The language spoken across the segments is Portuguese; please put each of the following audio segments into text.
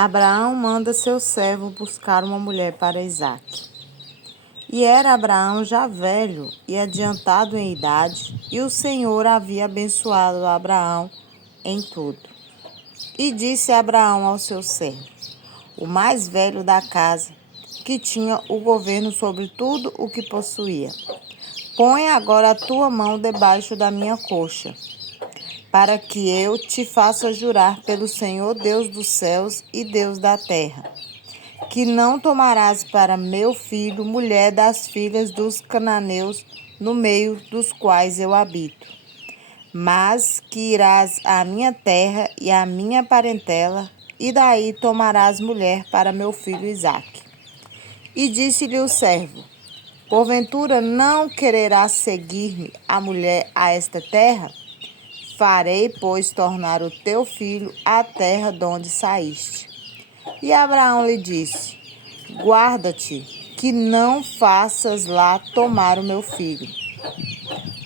Abraão manda seu servo buscar uma mulher para Isaque. E era Abraão já velho e adiantado em idade, e o Senhor havia abençoado Abraão em tudo. E disse Abraão ao seu servo, o mais velho da casa, que tinha o governo sobre tudo o que possuía: põe agora a tua mão debaixo da minha coxa, para que eu te faça jurar pelo Senhor Deus dos céus e Deus da terra, que não tomarás para meu filho mulher das filhas dos cananeus no meio dos quais eu habito, mas que irás à minha terra e à minha parentela, e daí tomarás mulher para meu filho Isaque. E disse-lhe o servo, porventura não quererás seguir-me a mulher a esta terra? Farei, pois, tornar o teu filho à terra de onde saíste. E Abraão lhe disse, guarda-te, que não faças lá tomar o meu filho.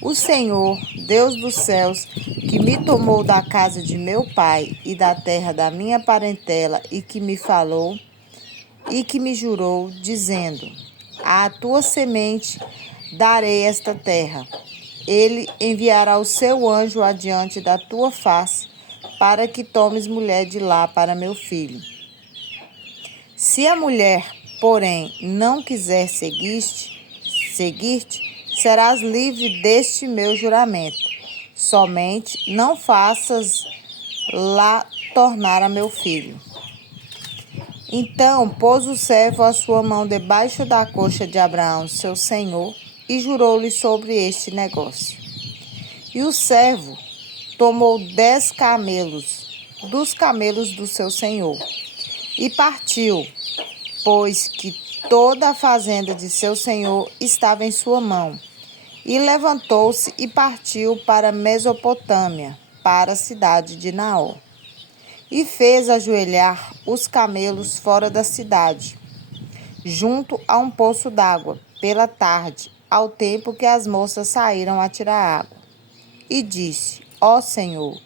O Senhor, Deus dos céus, que me tomou da casa de meu pai e da terra da minha parentela, e que me falou e que me jurou, dizendo, à tua semente darei esta terra. Ele enviará o seu anjo adiante da tua face, para que tomes mulher de lá para meu filho. Se a mulher, porém, não quiser seguir-te, serás livre deste meu juramento. Somente não faças lá tornar a meu filho. Então pôs o servo a sua mão debaixo da coxa de Abraão, seu senhor, e jurou-lhe sobre este negócio. E o servo tomou 10 camelos, dos camelos do seu senhor, e partiu, pois que toda a fazenda de seu senhor estava em sua mão. E levantou-se e partiu para Mesopotâmia, para a cidade de Naó. E fez ajoelhar os camelos fora da cidade, junto a um poço d'água, pela tarde, ao tempo que as moças saíram a tirar água. E disse, ó Senhor,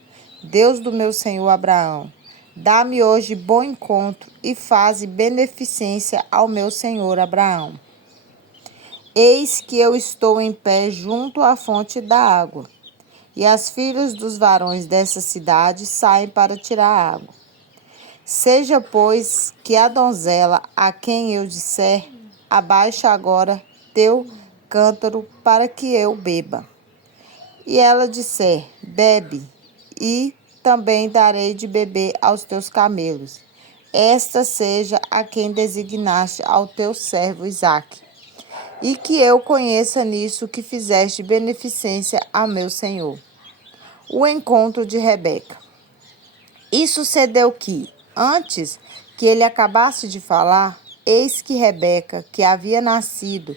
Deus do meu senhor Abraão, dá-me hoje bom encontro e faze beneficência ao meu senhor Abraão. Eis que eu estou em pé junto à fonte da água, e as filhas dos varões dessa cidade saem para tirar água. Seja, pois, que a donzela a quem eu disser, abaixa agora teu cântaro para que eu beba. E ela disser, bebe, e também darei de beber aos teus camelos. Esta seja a quem designaste ao teu servo Isaque, e que eu conheça nisso que fizeste beneficência a meu senhor. O encontro de Rebeca. E sucedeu que, antes que ele acabasse de falar, eis que Rebeca, que havia nascido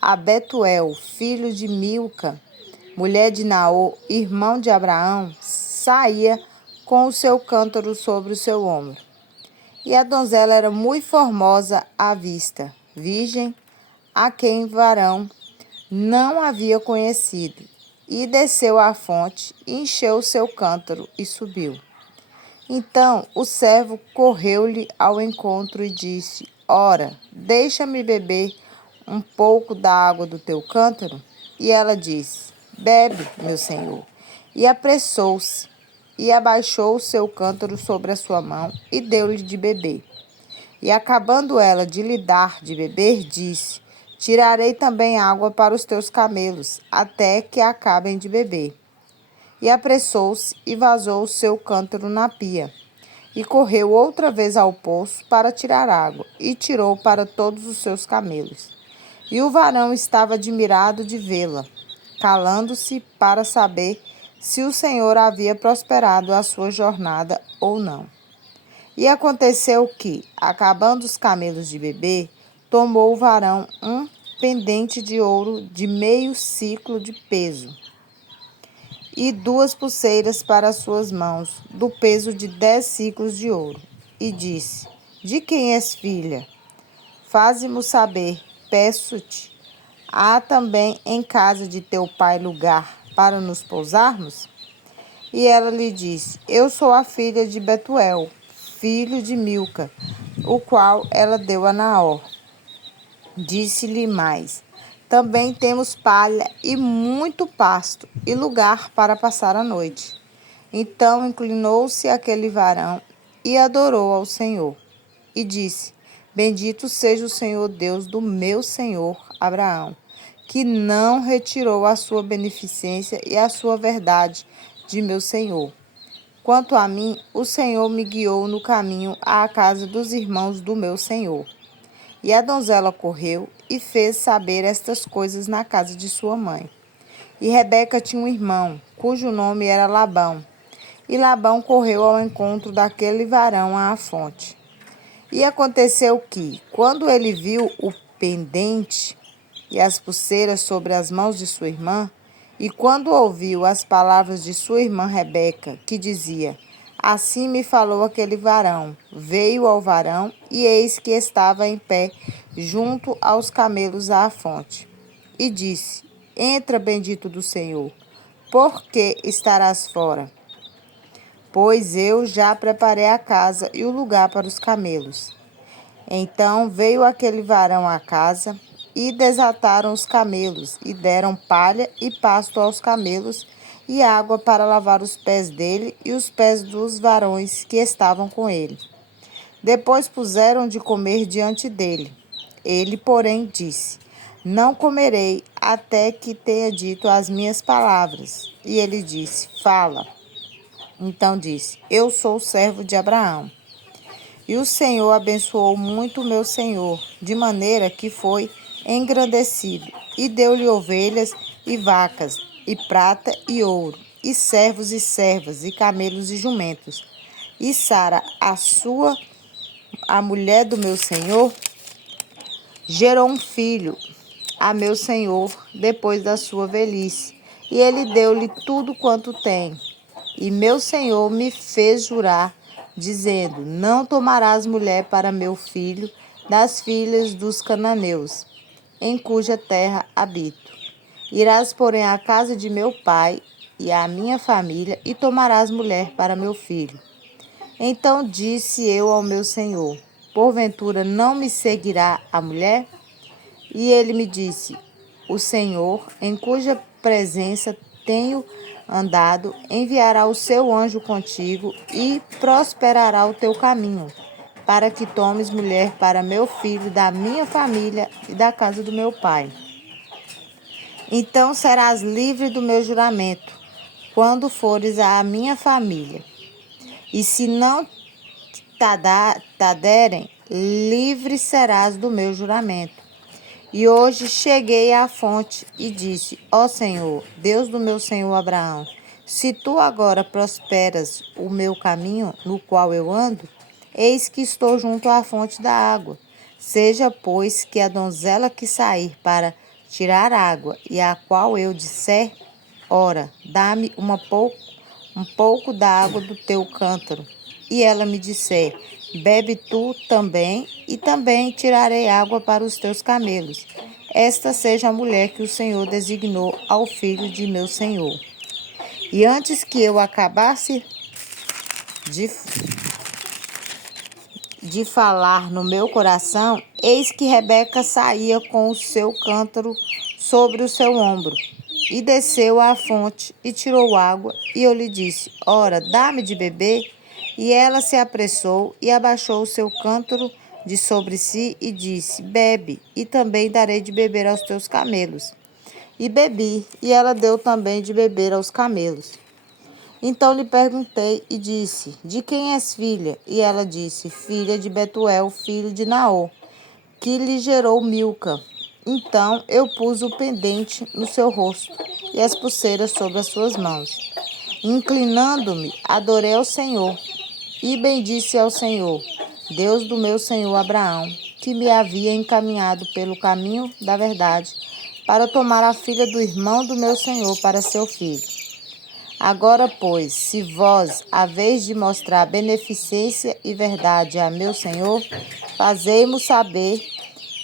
a Betuel, filho de Milca, mulher de Naor, irmão de Abraão, saía com o seu cântaro sobre o seu ombro. E a donzela era muito formosa à vista, virgem, a quem varão não havia conhecido. E desceu à fonte, encheu o seu cântaro e subiu. Então o servo correu-lhe ao encontro e disse, ora, deixa-me beber um pouco da água do teu cântaro? E ela disse, bebe, meu senhor. E apressou-se, e abaixou o seu cântaro sobre a sua mão, e deu-lhe de beber. E acabando ela de lhe dar de beber, disse, tirarei também água para os teus camelos, até que acabem de beber. E apressou-se e vazou o seu cântaro na pia. E correu outra vez ao poço para tirar água, e tirou para todos os seus camelos. E o varão estava admirado de vê-la, calando-se para saber se o Senhor havia prosperado a sua jornada ou não. E aconteceu que, acabando os camelos de beber, tomou o varão um pendente de ouro de meio siclo de peso, e 2 pulseiras para as suas mãos, do peso de 10 siclos de ouro. E disse, de quem és filha? Faze-mo saber, peço-te. Há também em casa de teu pai lugar para nos pousarmos? E ela lhe disse, eu sou a filha de Betuel, filho de Milca, o qual ela deu a Naor. Disse-lhe mais: também temos palha e muito pasto e lugar para passar a noite. Então inclinou-se aquele varão e adorou ao Senhor. E disse: bendito seja o Senhor Deus do meu senhor Abraão, que não retirou a sua beneficência e a sua verdade de meu senhor. Quanto a mim, o Senhor me guiou no caminho à casa dos irmãos do meu senhor. E a donzela correu e fez saber estas coisas na casa de sua mãe. E Rebeca tinha um irmão, cujo nome era Labão. E Labão correu ao encontro daquele varão à fonte. E aconteceu que, quando ele viu o pendente e as pulseiras sobre as mãos de sua irmã, e quando ouviu as palavras de sua irmã Rebeca, que dizia: assim me falou aquele varão, veio ao varão, e eis que estava em pé junto aos camelos à fonte. E disse: entra, bendito do Senhor, por que estarás fora? Pois eu já preparei a casa e o lugar para os camelos. Então veio aquele varão à casa, e desataram os camelos, e deram palha e pasto aos camelos, e água para lavar os pés dele e os pés dos varões que estavam com ele. Depois puseram de comer diante dele. Ele, porém, disse: não comerei até que tenha dito as minhas palavras. E ele disse: fala. Então disse: eu sou o servo de Abraão. E o Senhor abençoou muito o meu senhor, de maneira que foi engrandecido, e deu-lhe ovelhas e vacas, e prata e ouro, e servos e servas, e camelos e jumentos. E Sara, a mulher do meu senhor, gerou um filho a meu senhor depois da sua velhice, e ele deu-lhe tudo quanto tem. E meu senhor me fez jurar, dizendo: não tomarás mulher para meu filho das filhas dos cananeus, em cuja terra habito. Irás, porém, à casa de meu pai e à minha família, e tomarás mulher para meu filho. Então disse eu ao meu senhor: porventura não me seguirá a mulher? E ele me disse: o Senhor, em cuja presença tenho andado, enviará o seu anjo contigo e prosperará o teu caminho, para que tomes mulher para meu filho da minha família e da casa do meu pai. Então serás livre do meu juramento, quando fores à minha família. E se não te derem, livre serás do meu juramento. E hoje cheguei à fonte e disse: ó Senhor, Deus do meu senhor Abraão, se tu agora prosperas o meu caminho no qual eu ando, eis que estou junto à fonte da água. Seja, pois, que a donzela que sair para tirar água, e a qual eu disser: ora, dá-me um pouco da água do teu cântaro, e ela me disser: bebe tu também, e também tirarei água para os teus camelos. Esta seja a mulher que o Senhor designou ao filho de meu senhor. E antes que eu acabasse de falar no meu coração, eis que Rebeca saía com o seu cântaro sobre o seu ombro, e desceu à fonte e tirou água, e eu lhe disse: ora, dá-me de beber. E ela se apressou e abaixou o seu cântaro de sobre si e disse: bebe, e também darei de beber aos teus camelos. E bebi, e ela deu também de beber aos camelos. Então lhe perguntei e disse: de quem és filha? E ela disse: filha de Betuel, filho de Naor, que lhe gerou Milca. Então eu pus o pendente no seu rosto e as pulseiras sobre as suas mãos. Inclinando-me, adorei ao Senhor e bendisse ao Senhor, Deus do meu senhor Abraão, que me havia encaminhado pelo caminho da verdade, para tomar a filha do irmão do meu senhor para seu filho. Agora, pois, se vós haveis de mostrar beneficência e verdade a meu senhor, fazei-mo saber,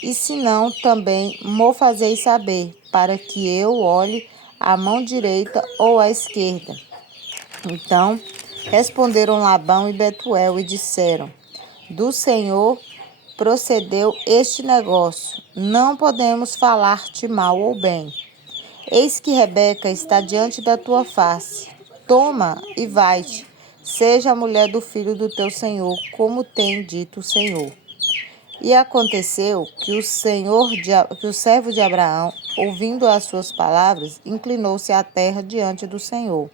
e se não, também mo fazeis saber, para que eu olhe à mão direita ou à esquerda. Então Responderam Labão e Betuel e disseram: do Senhor procedeu este negócio. Não podemos falar-te mal ou bem. Eis que Rebeca está diante da tua face. Toma e vai-te. Seja a mulher do filho do teu senhor, como tem dito o Senhor. E aconteceu que o servo de Abraão, ouvindo as suas palavras, inclinou-se à terra diante do Senhor.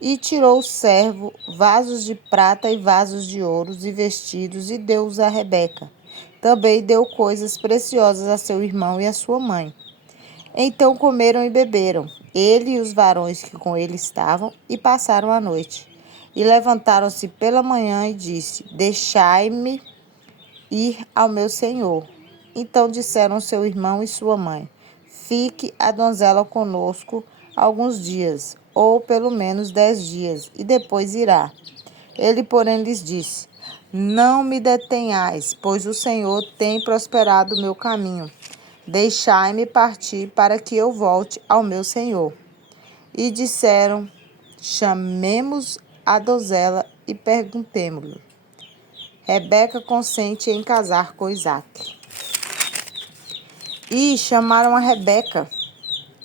E tirou o servo vasos de prata e vasos de ouro e vestidos e deu-os a Rebeca. Também deu coisas preciosas a seu irmão e a sua mãe. Então comeram e beberam, ele e os varões que com ele estavam, e passaram a noite. E levantaram-se pela manhã e disse: deixai-me ir ao meu senhor. Então disseram seu irmão e sua mãe: fique a donzela conosco alguns dias, ou pelo menos 10 dias, e depois irá. Ele, porém, lhes disse: não me detenhais, pois o Senhor tem prosperado o meu caminho. Deixai-me partir para que eu volte ao meu senhor. E disseram: chamemos a donzela e perguntemo-lhe: Rebeca consente em casar com Isaque. E chamaram a Rebeca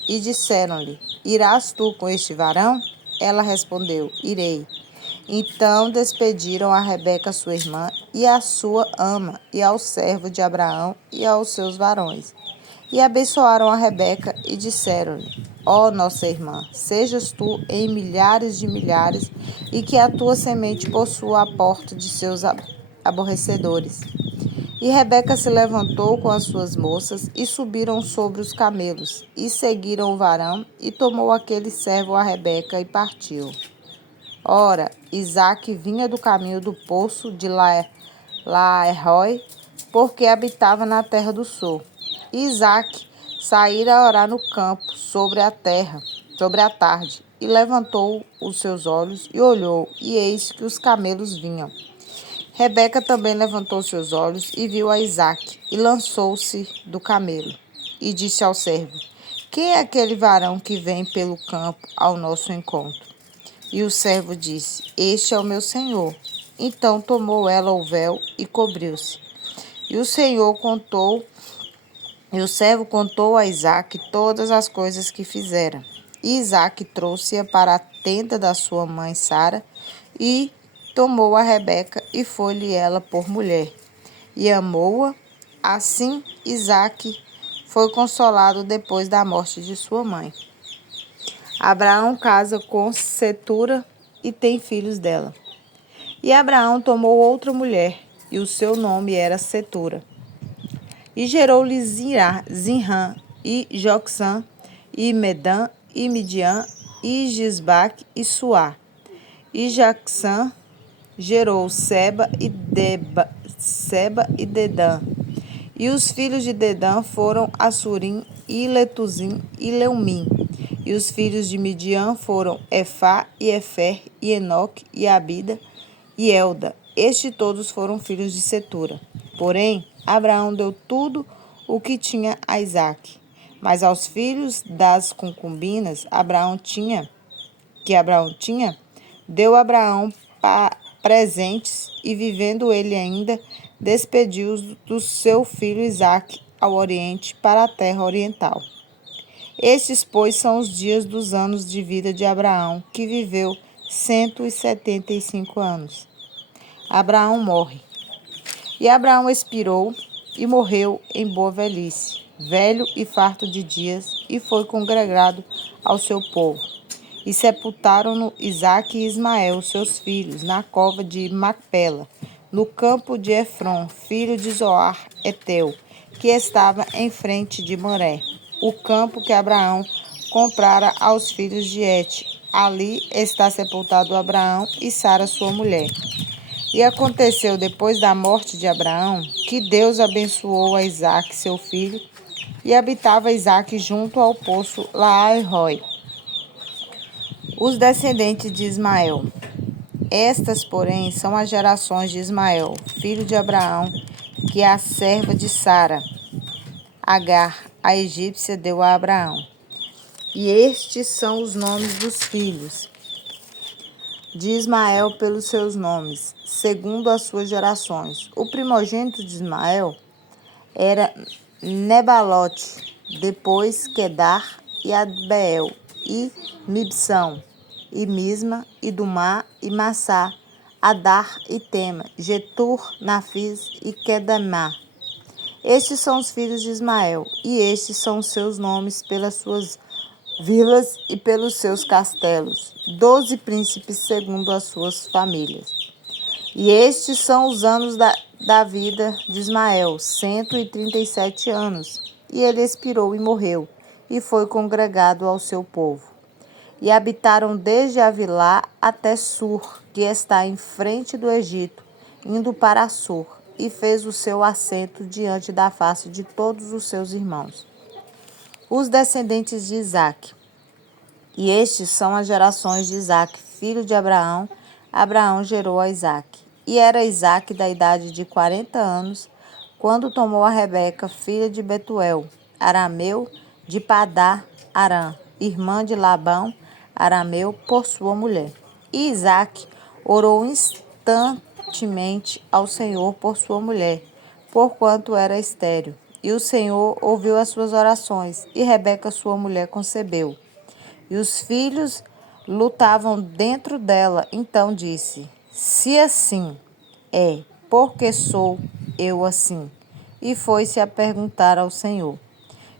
e disseram-lhe: irás tu com este varão? Ela respondeu: irei. Então despediram a Rebeca, sua irmã, e a sua ama, e ao servo de Abraão, e aos seus varões. E abençoaram a Rebeca e disseram-lhe: ó nossa irmã, sejas tu em milhares de milhares, e que a tua semente possua a porta de seus aborrecedores. E Rebeca se levantou com as suas moças, e subiram sobre os camelos, e seguiram o varão, e tomou aquele servo a Rebeca, e partiu. Ora, Isaque vinha do caminho do poço de Laerrói, porque habitava na terra do sul. E Isaque saíra a orar no campo, sobre a tarde, e levantou os seus olhos, e olhou, e eis que os camelos vinham. Rebeca também levantou seus olhos, e viu a Isaque, e lançou-se do camelo, e disse ao servo: quem é aquele varão que vem pelo campo ao nosso encontro? E o servo disse: este é o meu senhor. Então tomou ela o véu e cobriu-se. E o servo contou a Isaque todas as coisas que fizera. E Isaque trouxe-a para a tenda da sua mãe Sara, e tomou a Rebeca, e foi-lhe ela por mulher. E amou-a. Assim Isaque foi consolado depois da morte de sua mãe. Abraão casa com Setura e tem filhos dela. E Abraão tomou outra mulher, e o seu nome era Setura. E gerou-lhe Zinrã, e Jocsã, e Medã, e Midian, e Gisbaque, e Suá. E Jocsã gerou Seba e Dedã. E os filhos de Dedã foram Assurim, e Letuzim, e Leumim. E os filhos de Midian foram Efá, e Efer, e Enoque, e Abida, e Elda. Estes todos foram filhos de Setura. Porém, Abraão deu tudo o que tinha a Isaque. Mas aos filhos das concubinas que Abraão tinha, deu Abraão presentes, e vivendo ele ainda, despediu-os do seu filho Isaque ao oriente, para a terra oriental. Estes, pois, são os dias dos anos de vida de Abraão, que viveu 175 anos. Abraão morre. E Abraão expirou e morreu em boa velhice, velho e farto de dias, e foi congregado ao seu povo. E sepultaram-no Isaque e Ismael, seus filhos, na cova de Macpela, no campo de Efron, filho de Zoar, Eteu, que estava em frente de Moré, o campo que Abraão comprara aos filhos de Et. Ali está sepultado Abraão e Sara, sua mulher. E aconteceu, depois da morte de Abraão, que Deus abençoou a Isaque, seu filho, e habitava Isaque junto ao poço Laai-Roi. Os descendentes de Ismael. Estas, porém, são as gerações de Ismael, filho de Abraão, que a serva de Sara, Agar, a egípcia, deu a Abraão. E estes são os nomes dos filhos: de Ismael pelos seus nomes, segundo as suas gerações. O primogênito de Ismael era Nebalote, depois Quedar e Adbeel, e Mibsão, e Misma, e Dumá, e Massá, Adar e Tema, Getur, Nafis e Quedemá. Estes são os filhos de Ismael, e estes são os seus nomes pelas suas vilas e pelos seus castelos, 12 príncipes segundo as suas famílias. E estes são os anos da vida de Ismael, 137 anos. E ele expirou e morreu, e foi congregado ao seu povo. E habitaram desde Avilá até Sur, que está em frente do Egito, indo para Sur, e fez o seu assento diante da face de todos os seus irmãos. Os descendentes de Isaque. E estes são as gerações de Isaque, filho de Abraão. Abraão gerou a Isaque. E era Isaque da idade de 40 anos, quando tomou a Rebeca, filha de Betuel, arameu de Padá Arã, irmã de Labão, arameu, por sua mulher. E Isaque orou instantemente ao Senhor por sua mulher, porquanto era estéril. E o Senhor ouviu as suas orações, e Rebeca, sua mulher, concebeu. E os filhos lutavam dentro dela. Então disse: se assim é, porque sou eu assim? E foi-se a perguntar ao Senhor.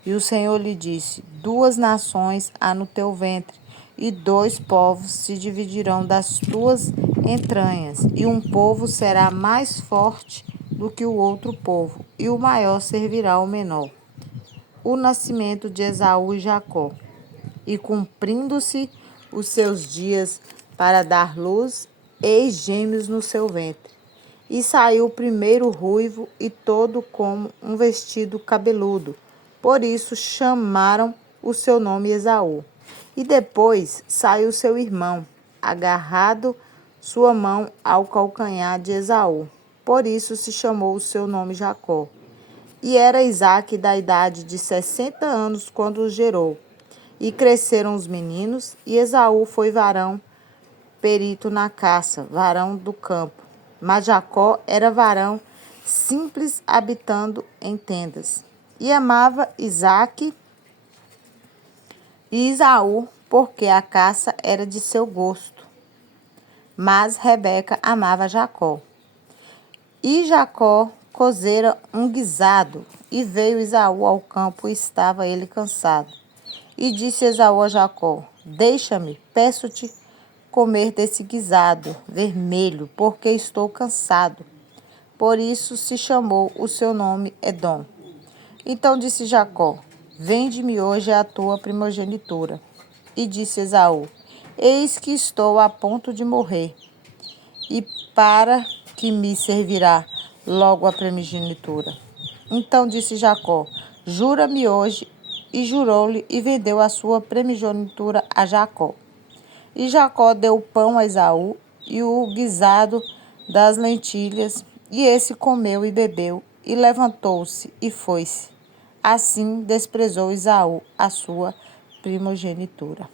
E o Senhor lhe disse: 2 nações há no teu ventre, e 2 povos se dividirão das tuas entranhas, e um povo será mais forte do que o outro povo, e o maior servirá ao menor. O nascimento de Esaú e Jacó. E cumprindo-se os seus dias para dar luz, eis gêmeos no seu ventre. E saiu o primeiro ruivo e todo como um vestido cabeludo. Por isso chamaram o seu nome Esaú. E depois saiu seu irmão, agarrado sua mão ao calcanhar de Esaú. Por isso se chamou o seu nome Jacó. E era Isaque da idade de 60 anos quando o gerou. E cresceram os meninos, e Esaú foi varão perito na caça, varão do campo. Mas Jacó era varão simples, habitando em tendas. E amava Isaque e Esaú, porque a caça era de seu gosto. Mas Rebeca amava Jacó. E Jacó cozera um guisado, e veio Esaú ao campo, e estava ele cansado. E disse Esaú a Jacó: deixa-me, peço-te, comer desse guisado vermelho, porque estou cansado. Por isso se chamou o seu nome Edom. Então disse Jacó: vende-me hoje a tua primogenitura. E disse Esaú: eis que estou a ponto de morrer, e para que me servirá logo a primogenitura? Então disse Jacó: jura-me hoje. E jurou-lhe, e vendeu a sua primogenitura a Jacó. E Jacó deu o pão a Esaú e o guisado das lentilhas, e esse comeu e bebeu, e levantou-se e foi-se. Assim desprezou Esaú a sua primogenitura.